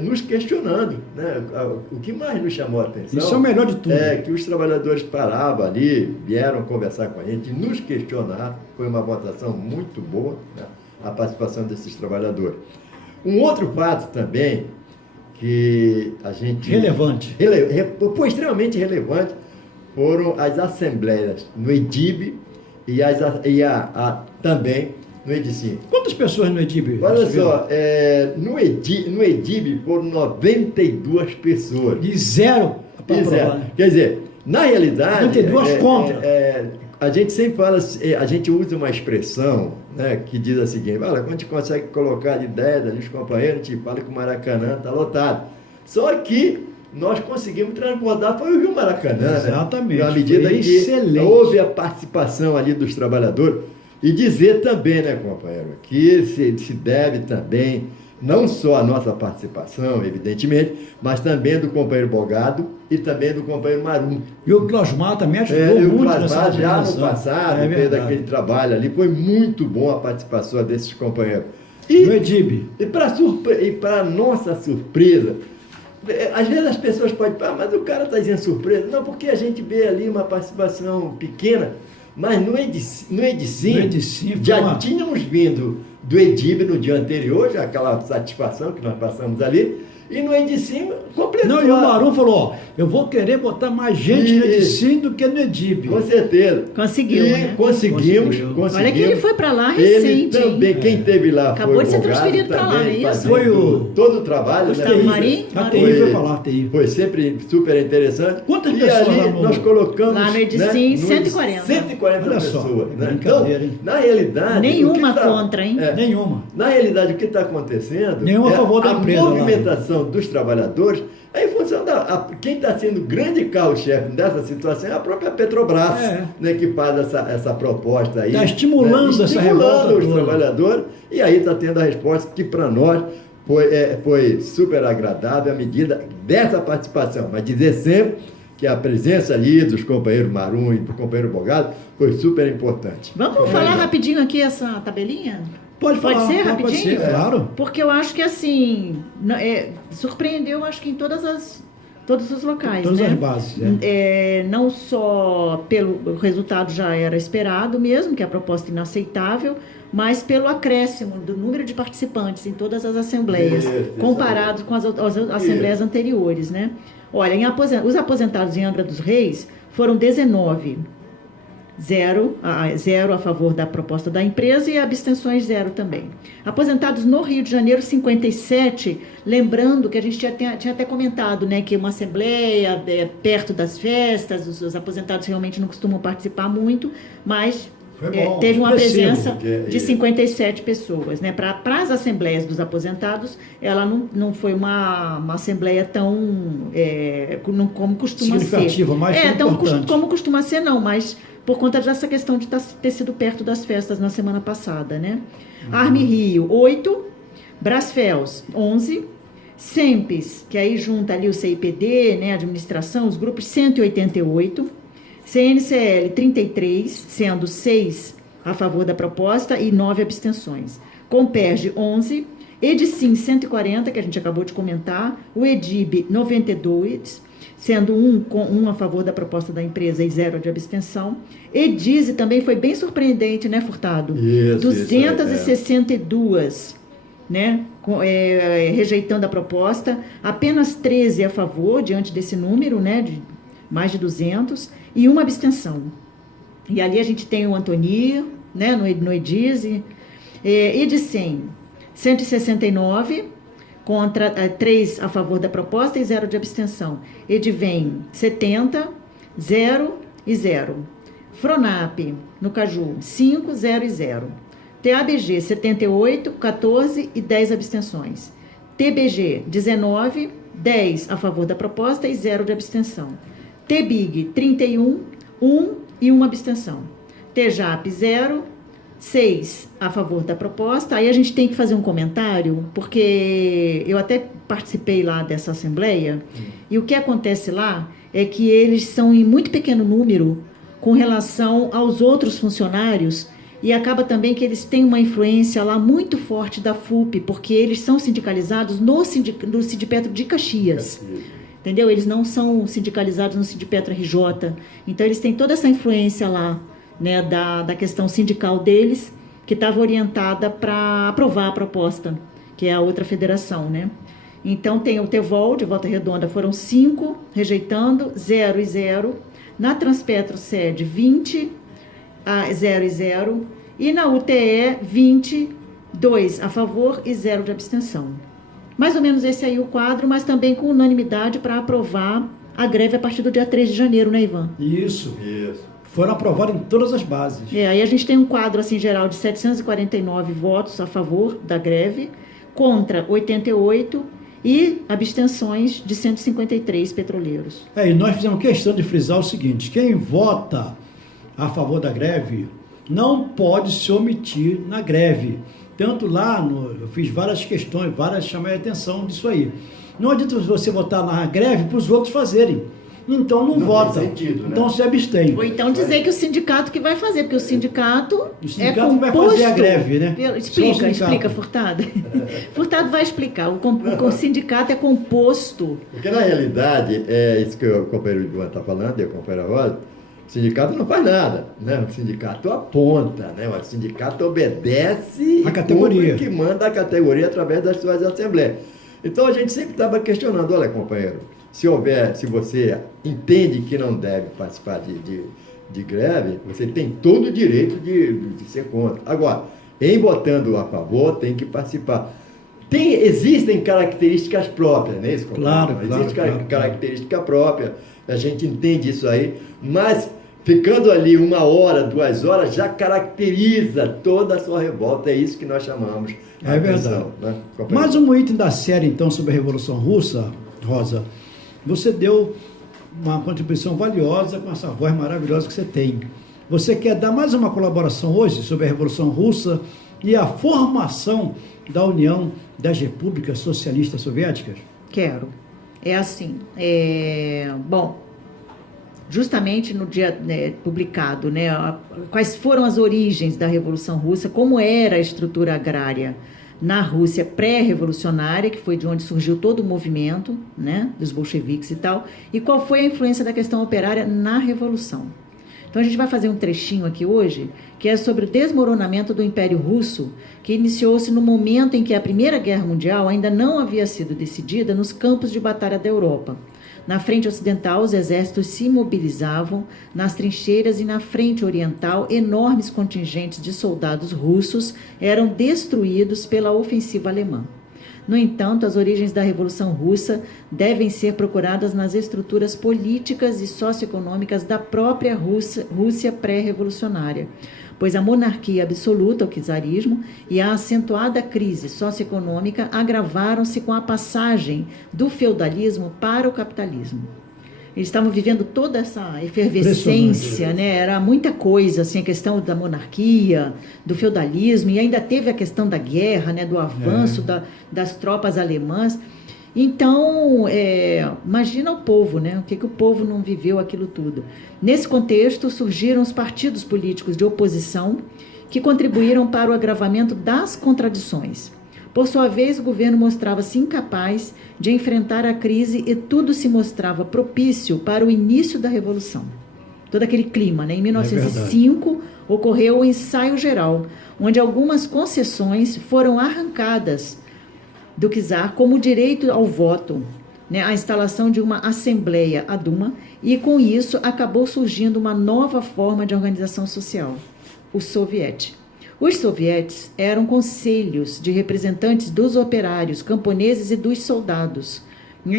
nos questionando, né? O que mais nos chamou a atenção... Isso é o melhor de tudo. É que os trabalhadores paravam ali, vieram conversar com a gente, nos questionar. Foi uma votação muito boa, né? A participação desses trabalhadores. Um outro fato também que a gente... Relevante. Foi extremamente relevante, foram as assembleias no EDIB também no EDICIM. Quantas pessoas no EDIB? Olha só, no EDIB foram 92 pessoas. E zero para aprovar, né? Quer dizer, na realidade... 92 contra. A gente sempre fala, a gente usa uma expressão, né, que diz a seguinte: olha, quando a gente consegue colocar de 10 ali os companheiros, a gente fala que o Maracanã está lotado. Só que nós conseguimos transbordar, foi o Rio Maracanã. Exatamente. Né? À medida foi que excelente. houve a participação ali dos trabalhadores. E dizer também, né, companheiro, que se deve também, não só a nossa participação, evidentemente, mas também do companheiro Bogado e também do companheiro Marum. E o Closmar também ajudou muito nessa organização. Já no passado, fez aquele trabalho ali, foi muito bom a participação desses companheiros. No EDIB. E para nossa surpresa, às vezes as pessoas podem falar, mas o cara está dizendo surpresa. Não, porque a gente vê ali uma participação pequena, mas no EDICIM já tínhamos vindo do EDIB no dia anterior, já aquela satisfação que nós passamos ali, e no EDICIM completou. Não, e o Marum falou, ó, eu vou querer botar mais gente no EDICIM do que no EDIB. Com certeza. Conseguiu, né? Conseguimos. Olha que ele foi para lá recente. Ele também, quem esteve lá acabou foi de ser transferido para lá, é isso? Foi todo o trabalho. Gustavo Marim? A TI foi para lá, a TI. Foi sempre super interessante. Quantas pessoas ali lá no... nós colocamos... Lá no EDICIM, 140. 140 Olha pessoas. só, Né? Então, na realidade... Nenhuma contra, hein? Nenhuma. Na realidade, o que está acontecendo... Nenhuma a favor da empresa. A movimentação dos trabalhadores é em função quem está sendo o grande carro-chefe dessa situação é a própria Petrobras, né, que faz essa proposta aí. Está estimulando, né, essa revolta os trabalhadores, e aí está tendo a resposta que para nós foi super agradável a medida dessa participação, mas dizer sempre que a presença ali dos companheiros Marum e do companheiro Bogado foi super importante. Vamos falar rapidinho aqui essa tabelinha? Pode ser rapidinho? Pode ser, claro. Porque eu acho que assim, surpreendeu, acho que em todos os locais, todas né? as bases. Não só pelo resultado já era esperado mesmo, que é a proposta inaceitável, mas pelo acréscimo do número de participantes em todas as assembleias, comparado com as assembleias anteriores, né? Olha, os aposentados em Angra dos Reis foram 19. Zero a favor da proposta da empresa e abstenções 0 também. Aposentados no Rio de Janeiro, 57, lembrando que a gente tinha até comentado, né, que uma assembleia perto das festas, os aposentados realmente não costumam participar muito, mas teve uma presença de 57 pessoas, né? Para as assembleias dos aposentados, ela não foi uma assembleia tão como costuma ser. Significativa, mais tão importante. como costuma ser, não, mas por conta dessa questão de ter sido perto das festas na semana passada, né? Arme Rio, 8, Brasfels, 11, Sempes, que aí junta ali o CIPD, né, administração, os grupos, 188, CNCL, 33, sendo 6 a favor da proposta e 9 abstenções. Comperge, 11, EDICIM, 140, que a gente acabou de comentar, o EDIB, 92, sendo um a favor da proposta da empresa e 0 de abstenção. EDIZE também foi bem surpreendente, né, Furtado? 262, né, rejeitando a proposta, apenas 13 a favor, diante desse número, né, de mais de 200, e uma abstenção. E ali a gente tem o Antoni, né, no EDIZE, EDICEM, 169, contra 3 a favor da proposta e 0 de abstenção. EDVEM, 70, 0 e 0. FRONAP, no Caju, 5, 0 e 0. TABG, 78, 14 e 10 abstenções. TBG, 19, 10 a favor da proposta e 0 de abstenção. TBIG, 31, 1 e 1 abstenção. TJAP, 0, 6 a favor da proposta. Aí a gente tem que fazer um comentário, porque eu até participei lá dessa assembleia, e o que acontece lá é que eles são em muito pequeno número com relação aos outros funcionários E acaba também que eles têm uma influência lá muito forte da FUP, porque eles são sindicalizados no Sindipetro de Caxias. Entendeu? Eles não são sindicalizados no Sindipetro RJ. Então, eles têm toda essa influência lá, né, da questão sindical deles, que estava orientada para aprovar a proposta, que é a outra federação, né? Então, tem o TEVOL, de Volta Redonda, foram 5 rejeitando, 0 e 0. Na Transpetro Sede, 20, 0 e 0. E na UTE, 20, 2 a favor e 0 de abstenção. Mais ou menos esse aí o quadro, mas também com unanimidade para aprovar a greve a partir do dia 3 de janeiro, né, Ivan? Isso. Foram aprovados em todas as bases. Aí a gente tem um quadro assim geral de 749 votos a favor da greve, contra 88 e abstenções de 153 petroleiros. E nós fizemos questão de frisar o seguinte: quem vota a favor da greve não pode se omitir na greve. Tanto lá, eu fiz várias questões, chamei a atenção disso aí. Não adianta você votar na greve para os outros fazerem. Então não vota. Tem sentido, né? Então se abstém. Ou então dizer que o sindicato que vai fazer, porque o sindicato é composto... vai fazer a greve, né? Explica, Furtado. Furtado vai explicar. O sindicato é composto... Porque na realidade, é isso que o companheiro Ivan está falando, e o companheiro Rosa, o sindicato não faz nada, né? O sindicato aponta, né? O sindicato obedece a categoria que manda a categoria através das suas assembleias. Então a gente sempre estava questionando, olha, companheiro, se você entende que não deve participar de greve, você tem todo o direito de ser contra. Agora, em votando a favor, tem que participar. Existem características próprias, né? Claro. Existe característica própria, a gente entende isso aí, mas ficando ali 1 hora, 2 horas, já caracteriza toda a sua revolta. É isso que nós chamamos. É verdade. Né? Mais um item da série, então, sobre a Revolução Russa, Rosa. Você deu uma contribuição valiosa com essa voz maravilhosa que você tem. Você quer dar mais uma colaboração hoje sobre a Revolução Russa e a formação da União das Repúblicas Socialistas Soviéticas? Quero. É assim, bom, justamente no dia publicado, né, quais foram as origens da Revolução Russa, como era a estrutura agrária na Rússia pré-revolucionária, que foi de onde surgiu todo o movimento, né, dos bolcheviques e tal, e qual foi a influência da questão operária na Revolução. Então a gente vai fazer um trechinho aqui hoje, que é sobre o desmoronamento do Império Russo, que iniciou-se no momento em que a Primeira Guerra Mundial ainda não havia sido decidida nos campos de batalha da Europa. Na frente ocidental, os exércitos se mobilizavam, nas trincheiras e na frente oriental, enormes contingentes de soldados russos eram destruídos pela ofensiva alemã. No entanto, as origens da Revolução Russa devem ser procuradas nas estruturas políticas e socioeconômicas da própria Rússia pré-revolucionária, pois a monarquia absoluta, o czarismo, e a acentuada crise socioeconômica agravaram-se com a passagem do feudalismo para o capitalismo. Eles estavam vivendo toda essa efervescência, né? Era muita coisa, assim, a questão da monarquia, do feudalismo, e ainda teve a questão da guerra, né? Do avanço das tropas alemãs. Então, imagina o povo, né? O que o povo não viveu aquilo tudo. Nesse contexto, surgiram os partidos políticos de oposição que contribuíram para o agravamento das contradições. Por sua vez, o governo mostrava-se incapaz de enfrentar a crise e tudo se mostrava propício para o início da Revolução. Todo aquele clima, né? Em 1905, ocorreu o ensaio geral, onde algumas concessões foram arrancadas do czar, como o direito ao voto, né? A instalação de uma assembleia, a Duma, e com isso acabou surgindo uma nova forma de organização social, o soviete. Os sovietes eram conselhos de representantes dos operários, camponeses e dos soldados,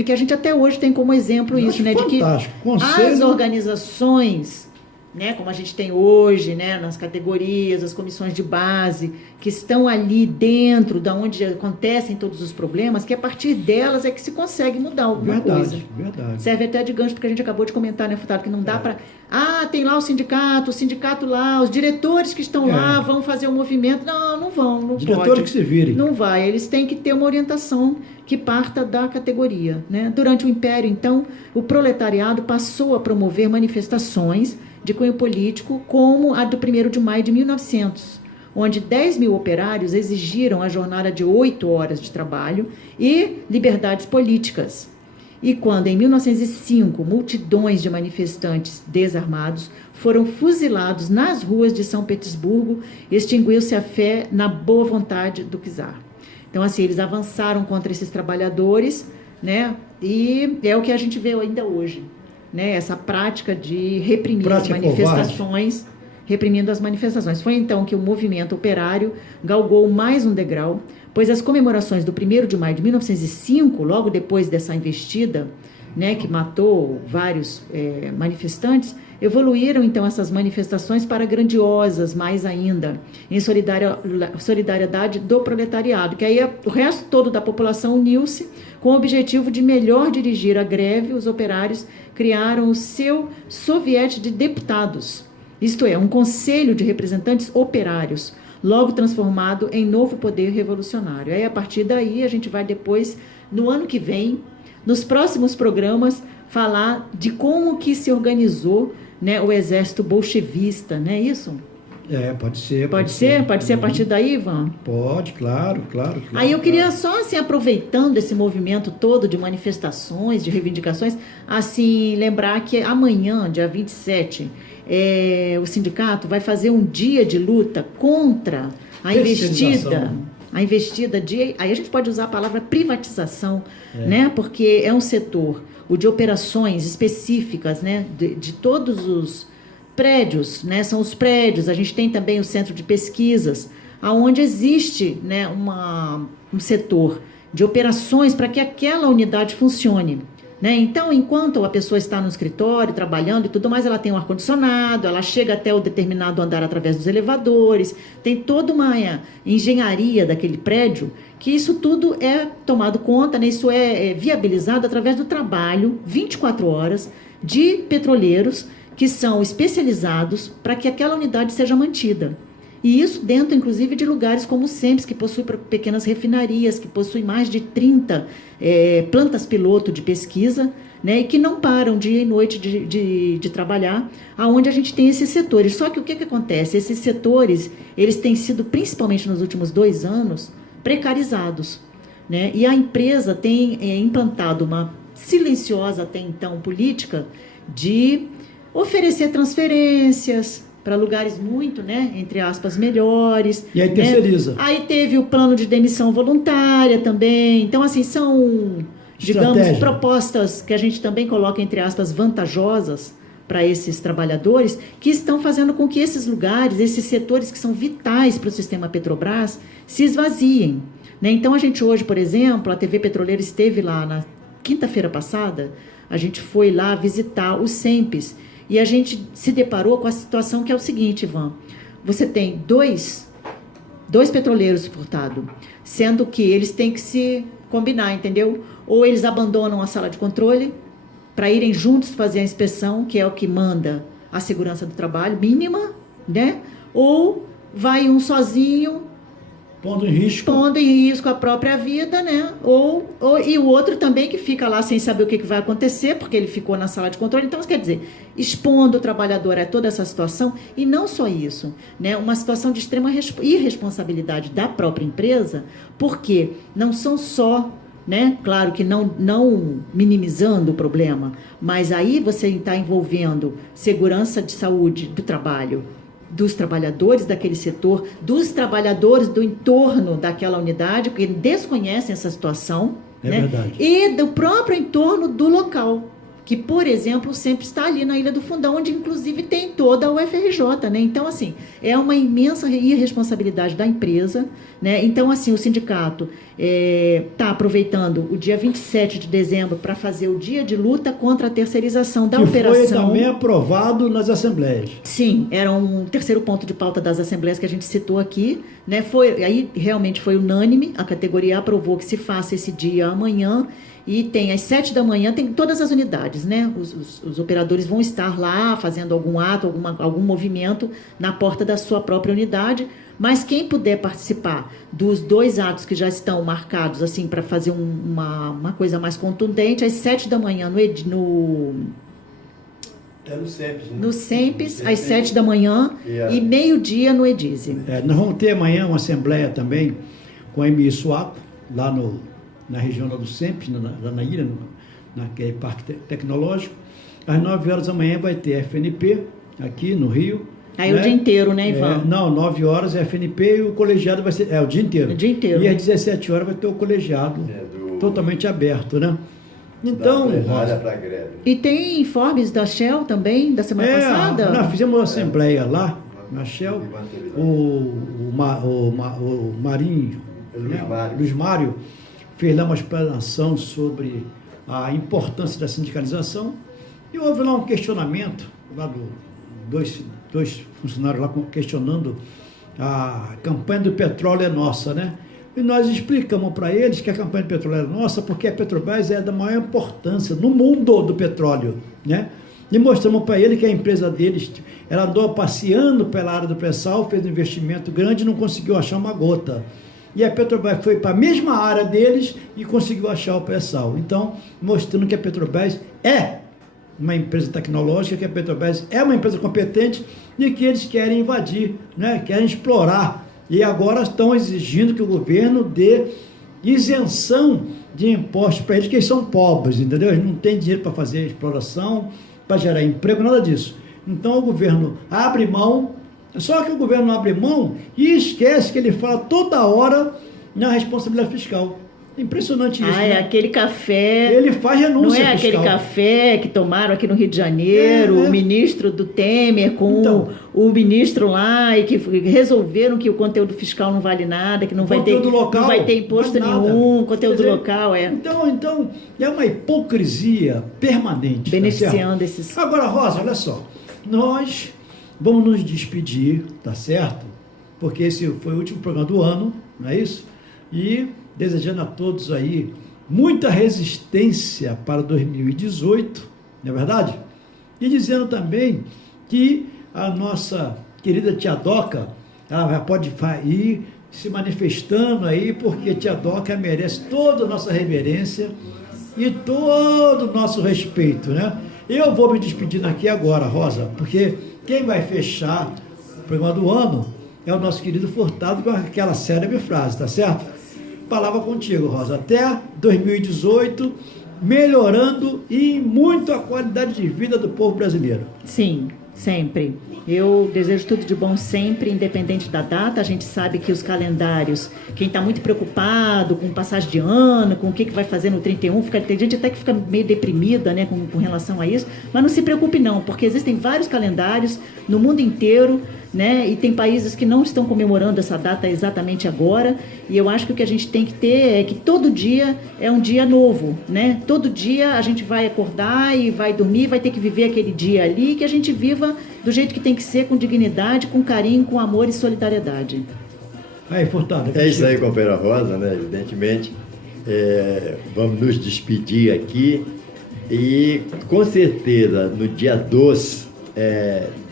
que a gente até hoje tem como exemplo isso, né, de que as organizações, né, como a gente tem hoje, né, nas categorias, as comissões de base, que estão ali dentro da onde acontecem todos os problemas, que a partir delas é que se consegue mudar alguma coisa. Verdade. Serve até de gancho, porque a gente acabou de comentar, né, Furtado, que não dá para... tem lá o sindicato lá, os diretores que estão lá vão fazer o movimento. Não vão, não diretores pode. Que se virem. Não vai, eles têm que ter uma orientação que parta da categoria, né? Durante o Império, então, o proletariado passou a promover manifestações de cunho político, como a do 1º de maio de 1900, onde 10 mil operários exigiram a jornada de 8 horas de trabalho e liberdades políticas. E quando, em 1905, multidões de manifestantes desarmados foram fuzilados nas ruas de São Petersburgo, extinguiu-se a fé na boa vontade do czar. Então, assim, eles avançaram contra esses trabalhadores, né? E é o que a gente vê ainda hoje, né? Essa prática de reprimir as manifestações, reprimindo as manifestações. Foi então que o movimento operário galgou mais um degrau, pois as comemorações do 1º de maio de 1905, logo depois dessa investida, né, que matou vários manifestantes, evoluíram então essas manifestações para grandiosas mais ainda, em solidariedade do proletariado, que aí o resto todo da população uniu-se com o objetivo de melhor dirigir a greve. Os operários criaram o seu soviete de deputados, isto é, um conselho de representantes operários, logo transformado em novo poder revolucionário. Aí, a partir daí, a gente vai depois, no ano que vem, nos próximos programas, falar de como que se organizou, né, o exército bolchevista, não é isso? Pode ser. Pode ser a partir daí, Ivan? Pode, claro. Aí eu queria só, assim, aproveitando esse movimento todo de manifestações, de reivindicações, assim, lembrar que amanhã, dia 27, o sindicato vai fazer um dia de luta contra a investida. Aí a gente pode usar a palavra privatização, né? Porque é um setor, o de operações específicas, né? De todos os prédios, né? São os prédios. A gente tem também o centro de pesquisas, aonde existe, né, um setor de operações para que aquela unidade funcione, né? Então, enquanto a pessoa está no escritório, trabalhando e tudo mais, ela tem um ar-condicionado, ela chega até o determinado andar através dos elevadores, tem toda uma engenharia daquele prédio, que isso tudo é tomado conta, né? Isso é viabilizado através do trabalho, 24 horas, de petroleiros que são especializados para que aquela unidade seja mantida. E isso dentro, inclusive, de lugares como o SEMPS, que possui pequenas refinarias, que possui mais de 30 plantas piloto de pesquisa, né, e que não param dia e noite de trabalhar, aonde a gente tem esses setores. Só que o que acontece? Esses setores, eles têm sido, principalmente nos últimos 2 anos, precarizados, né? E a empresa tem implantado uma silenciosa, até então, política de oferecer transferências para lugares muito, né, entre aspas, melhores. E aí terceiriza. Né? Aí teve o plano de demissão voluntária também. Então, assim, são, digamos, propostas que a gente também coloca, entre aspas, vantajosas para esses trabalhadores, que estão fazendo com que esses lugares, esses setores que são vitais para o sistema Petrobras, se esvaziem. Né? Então, a gente hoje, por exemplo, a TV Petroleira esteve lá na quinta-feira passada, a gente foi lá visitar o SEMPS, e a gente se deparou com a situação que é o seguinte, Ivan. Você tem dois petroleiros furtados, sendo que eles têm que se combinar, entendeu? Ou eles abandonam a sala de controle para irem juntos fazer a inspeção, que é o que manda a segurança do trabalho mínima, né? Ou vai um sozinho, pondo em risco a própria vida, né? E o outro também que fica lá sem saber o que vai acontecer, porque ele ficou na sala de controle. Então, quer dizer, expondo o trabalhador a toda essa situação, e não só isso, né? Uma situação de extrema irresponsabilidade da própria empresa, porque não são só, né? Claro que não minimizando o problema, mas aí você está envolvendo segurança de saúde do trabalho, dos trabalhadores daquele setor, dos trabalhadores do entorno daquela unidade, porque desconhecem essa situação, né? Verdade. E do próprio entorno do local, que, por exemplo, sempre está ali na Ilha do Fundão, onde inclusive tem toda a UFRJ, né? Então, assim, é uma imensa irresponsabilidade da empresa, né? Então, assim, o sindicato está aproveitando o dia 27 de dezembro para fazer o dia de luta contra a terceirização da operação. Que foi também aprovado nas assembleias. Sim, era um terceiro ponto de pauta das assembleias que a gente citou aqui, né? Aí realmente foi unânime, a categoria aprovou que se faça esse dia amanhã. E tem às 7 da manhã, tem todas as unidades, né? Os operadores vão estar lá fazendo algum ato, algum movimento na porta da sua própria unidade, mas quem puder participar dos 2 atos que já estão marcados, assim, para fazer uma coisa mais contundente, às 7 da manhã É no SEMPES, né? No SEMPES, às 7 da manhã e meio-dia no EDISE. Nós vamos ter amanhã uma assembleia também com a MI Suapo, lá na região lá do SEMPES, lá na ilha, naquele parque tecnológico. Às 9 horas da manhã vai ter FNP, aqui no Rio. Aí o dia inteiro, né, Ivan? Não, 9 horas é FNP e o colegiado vai ser... o dia inteiro. O dia inteiro. E às 17 horas vai ter o colegiado totalmente aberto, né? Então... Para greve. E tem informes da Shell também, da semana passada? Nós fizemos uma assembleia lá, na Shell, o Marinho, Luiz Mário, fez lá uma explanação sobre a importância da sindicalização e houve lá um questionamento, lá dois funcionários lá questionando a campanha do petróleo é nossa, né? E nós explicamos para eles que a campanha do petróleo é nossa porque a Petrobras é da maior importância no mundo do petróleo, né? E mostramos para ele que a empresa deles, ela andou passeando pela área do pré-sal, fez um investimento grande e não conseguiu achar uma gota. E a Petrobras foi para a mesma área deles e conseguiu achar o pré-sal. Então, mostrando que a Petrobras é uma empresa tecnológica, que a Petrobras é uma empresa competente e que eles querem invadir, né? Querem explorar. E agora estão exigindo que o governo dê isenção de impostos para eles, que eles são pobres, entendeu? Eles não têm dinheiro para fazer exploração, para gerar emprego, nada disso. Então o governo abre mão, só que o governo abre mão e esquece que ele fala toda hora na responsabilidade fiscal. É impressionante isso. É né? aquele café. Ele faz renúncia Não é fiscal. aquele café que tomaram aqui no Rio de Janeiro, o ministro do Temer com o ministro lá e que resolveram que o conteúdo fiscal não vale nada, que não vai ter imposto nenhum, conteúdo local. Então, é uma hipocrisia permanente. Beneficiando tá esses... Agora, Rosa, olha só. Nós vamos nos despedir, tá certo? Porque esse foi o último programa do ano, não é isso? E desejando a todos aí muita resistência para 2018, não é verdade? E dizendo também que a nossa querida Tia Doca, ela pode ir se manifestando aí, porque Tia Doca merece toda a nossa reverência e todo o nosso respeito, né? Eu vou me despedindo aqui agora, Rosa, porque quem vai fechar o programa do ano é o nosso querido Furtado com aquela célebre frase, tá certo? Palavra contigo, Rosa. Até 2018, melhorando e muito a qualidade de vida do povo brasileiro. Sim, sempre. Eu desejo tudo de bom sempre, independente da data. A gente sabe que os calendários, quem está muito preocupado com passagem de ano, com o que vai fazer no 31, tem gente até que fica meio deprimida, né, com relação a isso. Mas não se preocupe não, porque existem vários calendários no mundo inteiro, né? E tem países que não estão comemorando essa data exatamente agora, e eu acho que o que a gente tem que ter é que todo dia é um dia novo, né? Todo dia a gente vai acordar e vai dormir, vai ter que viver aquele dia ali, que a gente viva do jeito que tem que ser, com dignidade, com carinho, com amor e solidariedade. Aí, Furtado. É isso aí, companheira Rosa, né? Evidentemente, vamos nos despedir aqui e com certeza no dia 2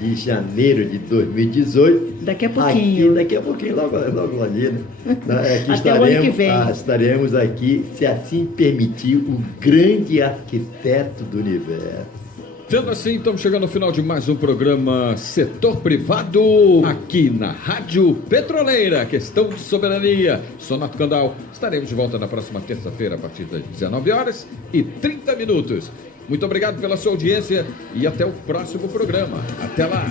de janeiro de 2018. Daqui a pouquinho. Daqui a pouquinho, logo ali, né? Aqui Até o ano que vem. Estaremos aqui, se assim permitir, o grande arquiteto do universo. Sendo assim, estamos chegando ao final de mais um programa Setor Privado, aqui na Rádio Petroleira, questão de soberania. Sonato Candal, estaremos de volta na próxima terça-feira, a partir das 19h30. Muito obrigado pela sua audiência e até o próximo programa. Até lá!